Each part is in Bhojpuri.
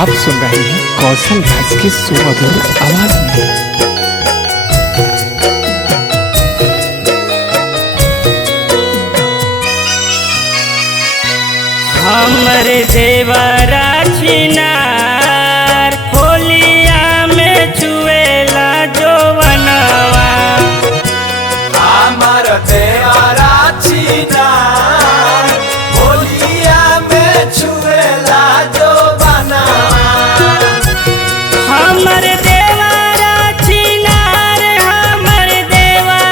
आप सुन रहे हैं कौशल राज की सुमधुर आवाज में। हमरे देवरा छिनार होलिया में छुएला जो बनवा। हमर देवरा छिनार होलिया में छुएला जो बनवा। हमर देवरा छिनार हमर देवरा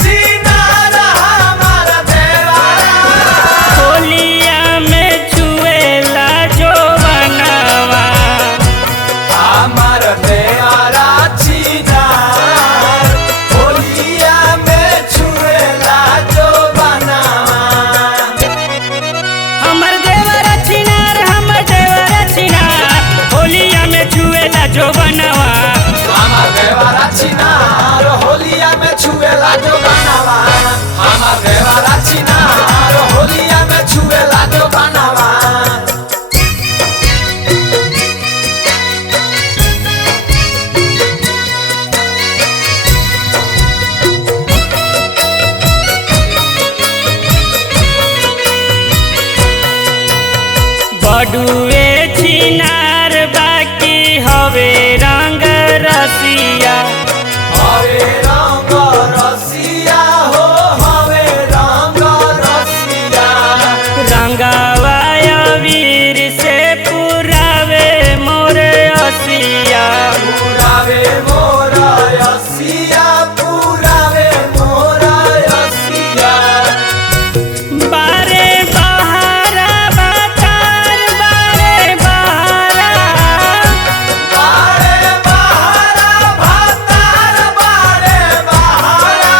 छिनार हमर देवरा होलिया में छुएला जो बनवा। हमर देवरा छिनार होलिया में छुएला जो बनवा। हमर देवरा छिनार हमर देवरा छिनार होलिया में छुएला जो बनवा। हमर देवरा छिनार होलिया में छुएला जो बनवा। हमर देवरा छिनार होलिया में छुएला जो बनवा। बडुए छिनार बाकी हवे रंग रसिया। हवे रंग रसिया हो हवे रंग रसिया। रंगावा वीर से पुरावे मोर असिया। पुरावे मोर असिया पुरावे मोर असिया। बारे बहारा बातार बारे बहारा बारे बहारा भातार बारे बहारा।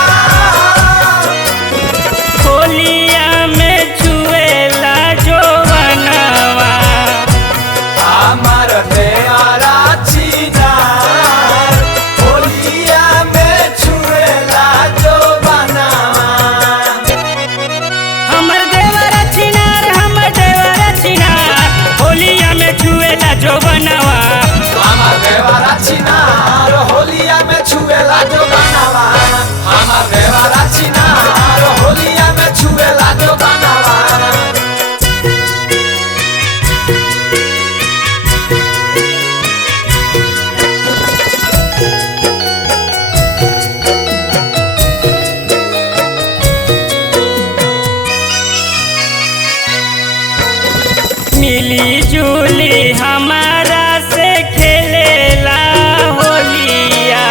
होलिया में छुएला जो बनवा। हमर देवरा छिनार होलिया में छुएला जो बनवा। हमर देवरा छिनार हमर देवरा छिनार होलिया में छुएला जो बनवा। हमर देवरा छिनार होलिया में छुएला जो बनवा। हमर देवरा छिनार होलिया में छुएला जो बनवा। मिली जुली हमारा से खेलेला होलिया।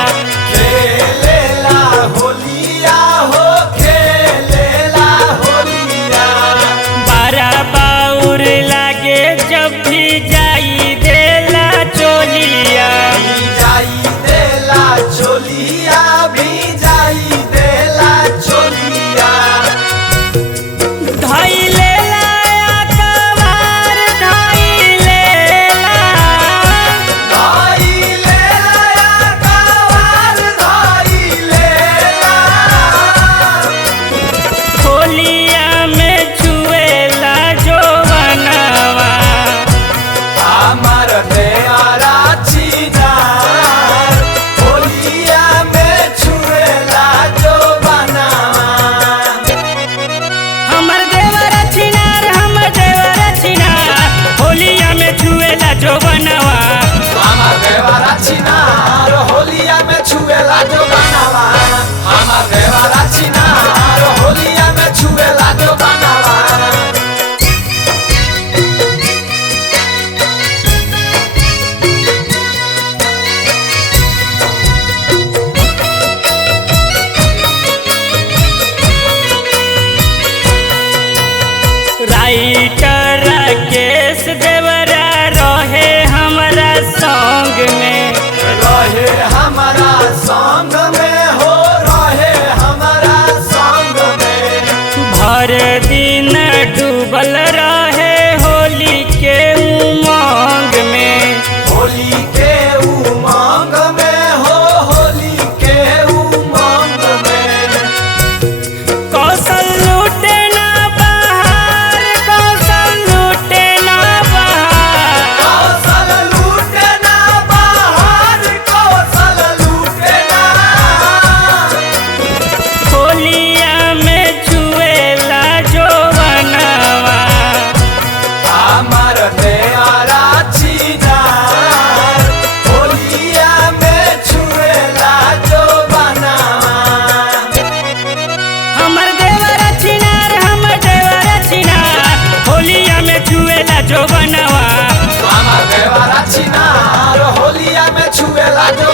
खेलेला होलिया हो खेलेला होलिया। बारा बाउर लागे जब भी जाई देला चोलिया। भी जाई देला चोलिया भी जाई देला चोलिया। धई लेला अकबार धई लेला। धाई लेला कवार धाई लेला। होलिया में छुएला जो बनवा। हमर देवरा छिनार होलिया में छुएला जो बनवा। हमर देवरा छिनार हमर देवरा छिनार होलिया में छुएला जो बनवा। हमर देवरा छिनार होलिया में छुएला जो बनवा। हमर देवरा छिनार होलिया में छुएला जो बनवा। राइटर केस देवरा रहे हमारा संग में। रहे हमारा संग में हो रहे हमारा संग में। भर दिन डूबल रहे होली के उमंग में। होली के उमंग में हो होली के उमंग में। कौशल लूटे ना बहार कौशल छुएला जो